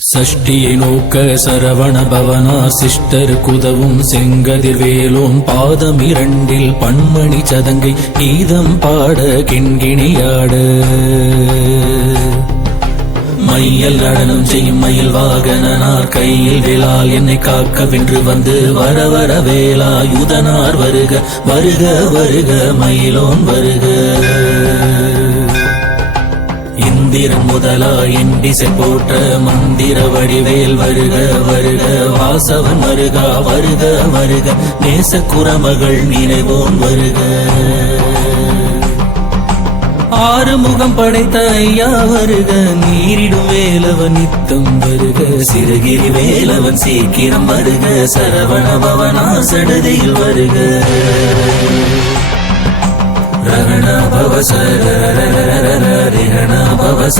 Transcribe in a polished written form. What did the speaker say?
சஷ்டியை நோக்க சரவண பவனா சிஷ்டர் குதவும் செங்கதிர் வேலோன் பாதம் இரண்டில் பன்மணி சதங்கை கீதம் பாட கிண்கிணியாட மையல் நடனம் செய்யும் மயில் வாகனார் கையில் வேளால் என்னை காக்க வென்று வந்து வர வர வேலாயுதனார் வருக வருக வருக மயிலோன் வருக. இந்திரன் முதலா எண்டிசை போற்ற மந்திர வடிவேல் வருக வருக வாசவன் வருகா வருக வருக நேச குரமகள் நினைவோன் வருக. ஆறுமுகம் படைத்த ஐயா வருக நீரிடும் வேலவன் நித்தம் வருக சிறுகிரி வேலவன் சீக்கிரம் வருக சரவண பவனா சடதியில் வருக. ரகண பவச ரண பவச